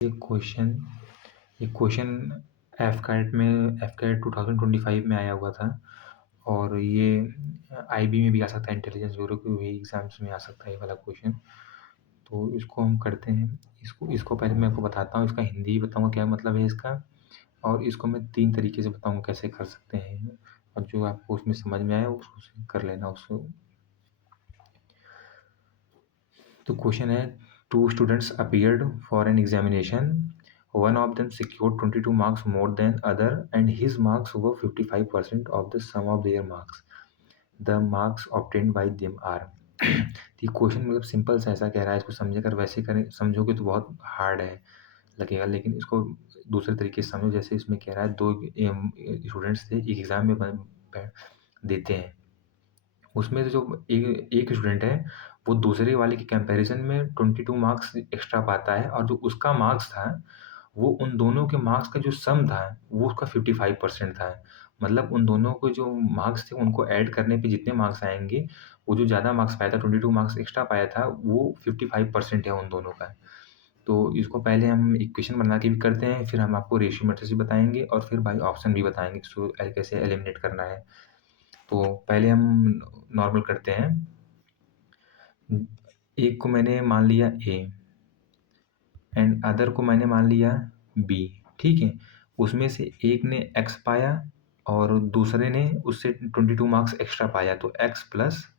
ये क्वेश्चन एफकेट 2025 में आया हुआ था और ये आईबी में भी आ सकता है, इंटेलिजेंस ब्यूरो के भी एग्जाम्स में आ सकता है ये वाला क्वेश्चन। तो इसको हम करते हैं। इसको पहले मैं आपको बताता हूँ, इसका हिंदी बताऊँगा क्या मतलब है इसका, और इसको मैं 3 तरीके से बताऊँगा कैसे कर सकते हैं, और जो आपको उसमें समझ में आए उसको कर लेना उसको। तो क्वेश्चन है, 2 students appeared for an examination, one of them secured 22 marks more than other and his marks were 55% of the sum of their marks. The marks obtained by them are ये क्वेश्चन मतलब simple सा ऐसा कह रहा है, इसको समझे कर वैसे करें समझोगे तो बहुत हार्ड है लगेगा, लेकिन इसको दूसरे तरीके से समझो। जैसे इसमें कह रहा है 2 स्टूडेंट्स थे, एक एग्ज़ाम में देते हैं, उसमें से जो एक स्टूडेंट है वो दूसरे वाले के कंपैरिजन में 22 मार्क्स एक्स्ट्रा पाता है, और जो उसका मार्क्स था वो उन दोनों के मार्क्स का जो सम था वो उसका 55% था। मतलब उन दोनों को जो मार्क्स थे उनको ऐड करने पे जितने मार्क्स आएँगे, वो जो ज़्यादा मार्क्स पाया था 22 मार्क्स एक्स्ट्रा पाया था वो 55% है उन दोनों का। तो इसको पहले हम इक्वेशन बना के भी करते हैं, फिर हम आपको रेशियो मेथड से बताएँगे और फिर बाई ऑप्शन भी बताएँगे कि इसको कैसे एलिमिनेट करना है। तो पहले हम नॉर्मल करते हैं। एक को मैंने मान लिया ए एंड अदर को मैंने मान लिया बी, ठीक है। उसमें से एक ने एक्स पाया और दूसरे ने उससे 22 मार्क्स एक्स्ट्रा पाया, तो एक्स प्लस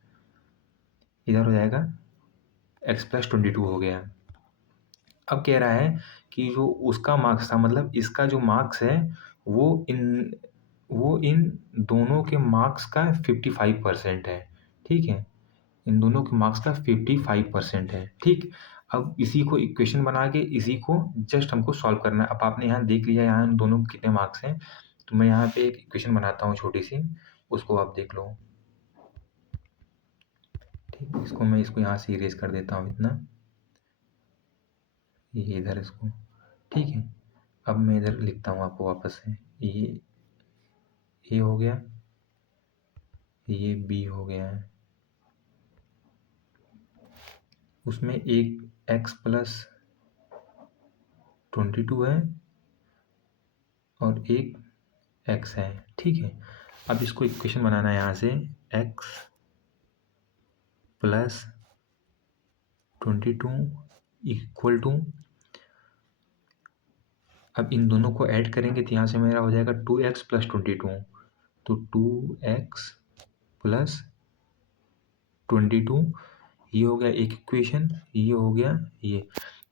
इधर हो जाएगा एक्स प्लस 22 हो गया। अब कह रहा है कि जो उसका मार्क्स था, मतलब इसका जो मार्क्स है वो इन दोनों के मार्क्स का 55% है, ठीक है। इन दोनों के मार्क्स का 55% है, ठीक। अब इसी को इक्वेशन बना के इसी को जस्ट हमको सॉल्व करना है। अब आपने यहाँ देख लिया यहाँ इन दोनों के कितने मार्क्स हैं, तो मैं यहाँ पे एक इक्वेशन बनाता हूँ छोटी सी, उसको आप देख लो, ठीक। इसको यहाँ से इरेज कर देता हूँ इतना, ये इधर इसको, ठीक है। अब मैं इधर लिखता हूँ आपको वापस से, ये ए हो गया, ये बी हो गया है, उसमें एक एक्स प्लस 22 है और एक एक्स है, ठीक है। अब इसको इक्वेशन बनाना है यहाँ से, एक्स प्लस 22 इक्वल टू, अब इन दोनों को ऐड करेंगे तो यहाँ से मेरा हो जाएगा 2x प्लस 22, तो 2x प्लस 22, ये हो गया एक इक्वेशन, ये हो गया ये।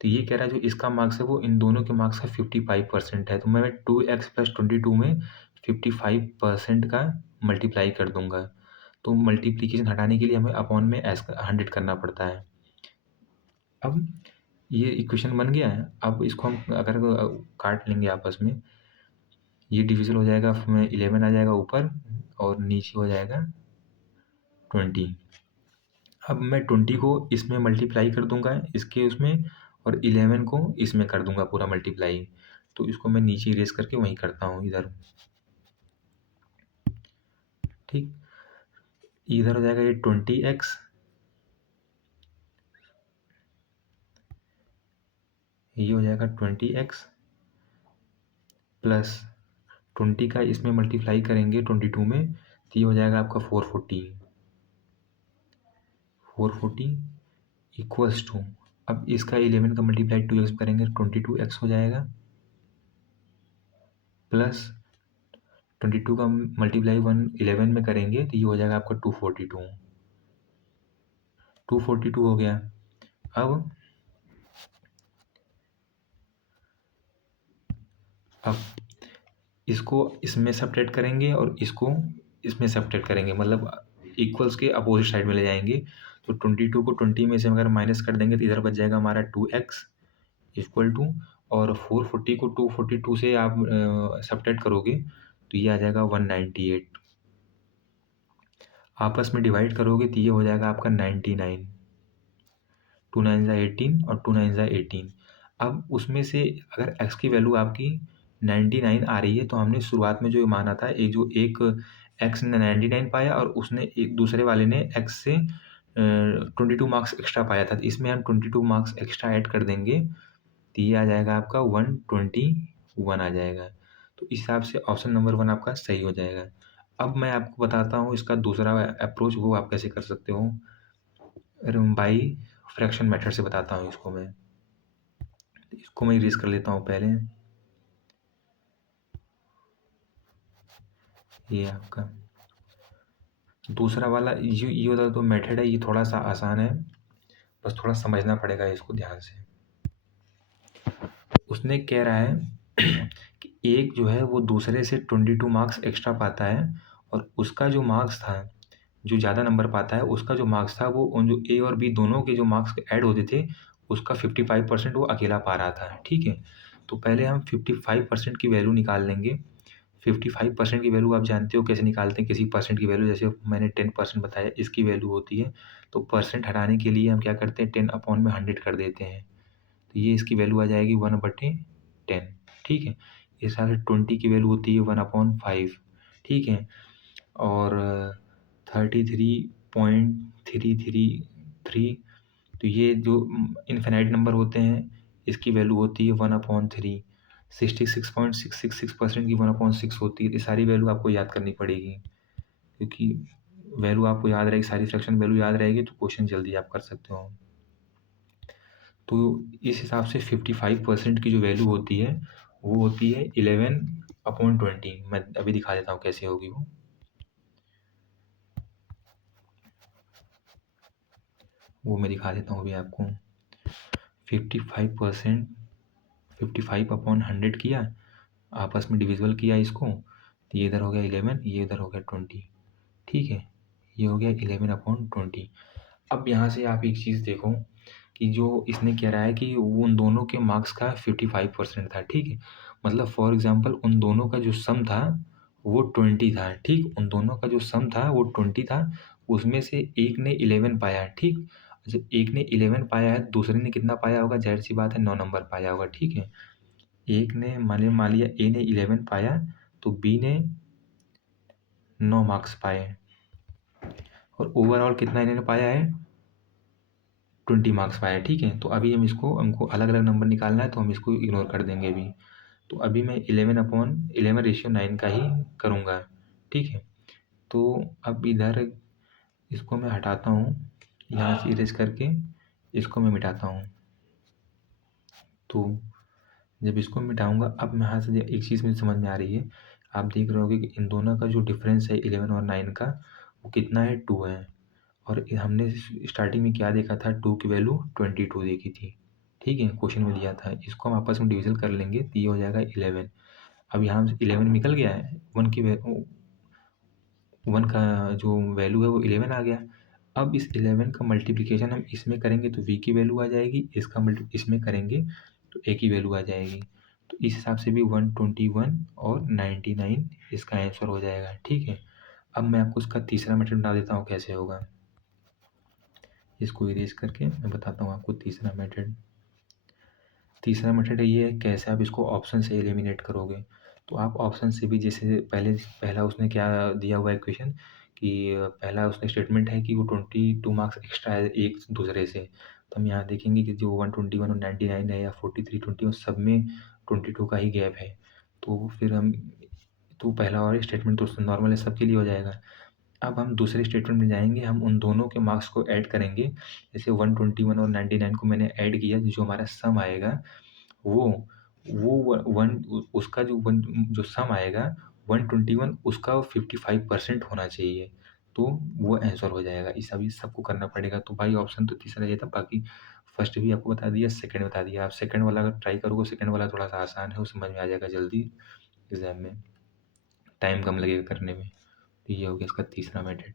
तो ये कह रहा है जो इसका मार्क्स है वो इन दोनों के मार्क्स का 55% है, तो मैं 2x प्लस 22 में 55% का मल्टीप्लाई कर दूंगा। तो मल्टीप्लिकेशन हटाने के लिए हमें अपॉन में 100 करना पड़ता है। अब ये इक्वेशन बन गया है। अब इसको हम अगर काट लेंगे आपस में, ये डिविजल हो जाएगा, 11 आ जाएगा ऊपर और नीचे हो जाएगा 20। अब मैं 20 को इसमें मल्टीप्लाई कर दूंगा इसके उसमें, और 11 को इसमें कर दूंगा पूरा मल्टीप्लाई। तो इसको मैं नीचे इरेज करके वहीं करता हूँ इधर, ठीक। इधर हो जाएगा ये 20x, ये हो जाएगा 20x प्लस 20 का इसमें मल्टीप्लाई करेंगे 22 में, तो ये हो जाएगा आपका 440 इक्वल्स टू, अब इसका 11 का मल्टीप्लाई 2x करेंगे 22x हो जाएगा, प्लस 22 का मल्टीप्लाई 11 में करेंगे तो ये हो जाएगा आपका 242 हो गया। अब इसको इसमें सब्ट्रैक्ट करेंगे और इसको इसमें सब्ट्रैक्ट करेंगे, मतलब इक्वल्स के अपोजिट साइड में ले जाएंगे। तो 22 को 20 में से अगर माइनस कर देंगे तो इधर बच जाएगा हमारा 2x इक्वल टू, और 440 को 242 से आप सब्ट्रैक्ट करोगे तो ये आ जाएगा 198, आपस में डिवाइड करोगे तो ये हो जाएगा आपका 99, 2 9 18 और 2 9 18। अब उसमें से अगर x की वैल्यू आपकी 99 आ रही है तो हमने शुरुआत में जो माना था, एक x ने 99 पाया और उसने एक दूसरे वाले ने x से 22 मार्क्स एक्स्ट्रा पाया था, तो इसमें हम 22 मार्क्स एक्स्ट्रा ऐड कर देंगे तो ये आ जाएगा आपका 121 आ जाएगा। तो इस हिसाब से ऑप्शन नंबर 1 आपका सही हो जाएगा। अब मैं आपको बताता हूँ इसका दूसरा अप्रोच, वो आप कैसे कर सकते हो। बाई फ्रैक्शन मेथड से बताता हूँ इसको मैं। इसको मैं इरेज कर लेता हूँ पहले। ये आपका दूसरा वाला ये वाला तो मेथड है, ये थोड़ा सा आसान है, बस थोड़ा समझना पड़ेगा इसको ध्यान से। उसने कह रहा है कि एक जो है वो दूसरे से 22 मार्क्स एक्स्ट्रा पाता है, और उसका जो मार्क्स था, जो ज़्यादा नंबर पाता है उसका जो मार्क्स था वो उन जो ए और बी दोनों के जो मार्क्स ऐड होते थे उसका 55% वो अकेला पा रहा था। ठीक है, तो पहले हम 55% की वैल्यू निकाल लेंगे। 55% की वैल्यू आप जानते हो कैसे निकालते हैं, किसी परसेंट की वैल्यू, जैसे मैंने 10% बताया इसकी वैल्यू होती है, तो परसेंट हटाने के लिए हम क्या करते हैं 10 अपॉन में 100 कर देते हैं, तो ये इसकी वैल्यू आ जाएगी 1/10। ठीक है, इस हिसाब से 20 की वैल्यू होती है 1/5। ठीक है, और 33.333, तो ये जो इनफिनाइट नंबर होते हैं इसकी वैल्यू होती है 1/3। 66.666% की 1/6 होती है। ये सारी वैल्यू आपको याद करनी पड़ेगी, क्योंकि वैल्यू आपको याद रहेगी, सारी फ्रैक्शन वैल्यू याद रहेगी तो क्वेश्चन जल्दी आप कर सकते हो। तो इस हिसाब से 55% की जो वैल्यू होती है वो होती है 11/20। मैं अभी दिखा देता हूँ कैसे होगी वो मैं दिखा देता हूँ अभी आपको। 55%, 55/100 किया, आपस में डिविजिबल किया इसको, तो ये इधर हो गया 11, ये इधर हो गया 20। ठीक है, ये हो गया 11/20। अब यहाँ से आप एक चीज़ देखो कि जो इसने कह रहा है कि वो उन दोनों के मार्क्स का 55% था। ठीक है, मतलब फॉर एग्जांपल उन दोनों का जो सम था वो 20 था। ठीक, उन दोनों का जो सम था वो 20 था, उसमें से एक ने 11 पाया। ठीक, जब एक ने 11 पाया है दूसरे ने कितना पाया होगा, जाहिर सी बात है 9 नंबर पाया होगा। ठीक है, एक ने मान लिया ए ने 11 पाया तो बी ने 9 मार्क्स पाए, और ओवरऑल कितना इन्होंने पाया है 20 मार्क्स पाया। ठीक है, तो अभी हमको अलग अलग नंबर निकालना है तो हम इसको इग्नोर कर देंगे अभी। तो अभी मैं 11/11/9 का ही करूँगा। ठीक है, तो अब इधर इसको मैं हटाता हूँ, यहाँ से इरेज करके इसको मैं मिटाता हूँ। तो जब इसको मिटाऊँगा, अब मैं यहाँ से एक चीज़ मुझे समझ में आ रही है, आप देख रहे होगे कि इन दोनों का जो डिफरेंस है 11 और 9 का, वो कितना है 2 है, और हमने स्टार्टिंग में क्या देखा था 2 की वैल्यू 22 देखी थी। ठीक है, क्वेश्चन में दिया था, इसको हम आपस में डिविजन कर लेंगे तो ये हो जाएगा 11। अब यहाँ से 11 निकल गया है, 1 का जो वैल्यू है वो 11 आ गया। अब इस 11 का मल्टीप्लिकेशन हम इसमें करेंगे तो v की वैल्यू आ जाएगी, इसका मल्टी इसमें करेंगे तो a की वैल्यू आ जाएगी। तो इस हिसाब से भी 121 और 99 इसका आंसर हो जाएगा। ठीक है, अब मैं आपको उसका तीसरा मेथड बता देता हूँ कैसे होगा। इसको इरेज करके मैं बताता हूँ आपको तीसरा मेथड। तीसरा मेथड ये है कैसे आप इसको ऑप्शन से एलिमिनेट करोगे। तो आप ऑप्शन से भी, जैसे पहला उसने क्या दिया हुआ है इक्वेशन कि पहला उसने स्टेटमेंट है कि वो 22 मार्क्स एक्स्ट्रा है एक दूसरे से, तो हम यहाँ देखेंगे कि जो 121 और 99 है या 43 21 सब में 22 का ही गैप है। तो फिर हम तो पहला और स्टेटमेंट तो नॉर्मल है, सबके लिए हो जाएगा। अब हम दूसरे स्टेटमेंट में जाएंगे, हम उन दोनों के मार्क्स को ऐड करेंगे, जैसे 121 और 99 को मैंने ऐड किया, जो हमारा सम आएगा वो वो वन उसका जो सम आएगा 121 उसका 55% होना चाहिए, तो वो आंसर हो जाएगा। इस अभी सबको करना पड़ेगा। तो भाई ऑप्शन तो तीसरा ये था, बाकी फर्स्ट भी आपको बता दिया, सेकंड बता दिया। आप सेकंड वाला अगर ट्राई करोगे, सेकंड वाला थोड़ा सा आसान है, वो समझ में आ जाएगा जल्दी, एग्जाम में टाइम कम लगेगा करने में। तो ये हो गया इसका तीसरा मेथड।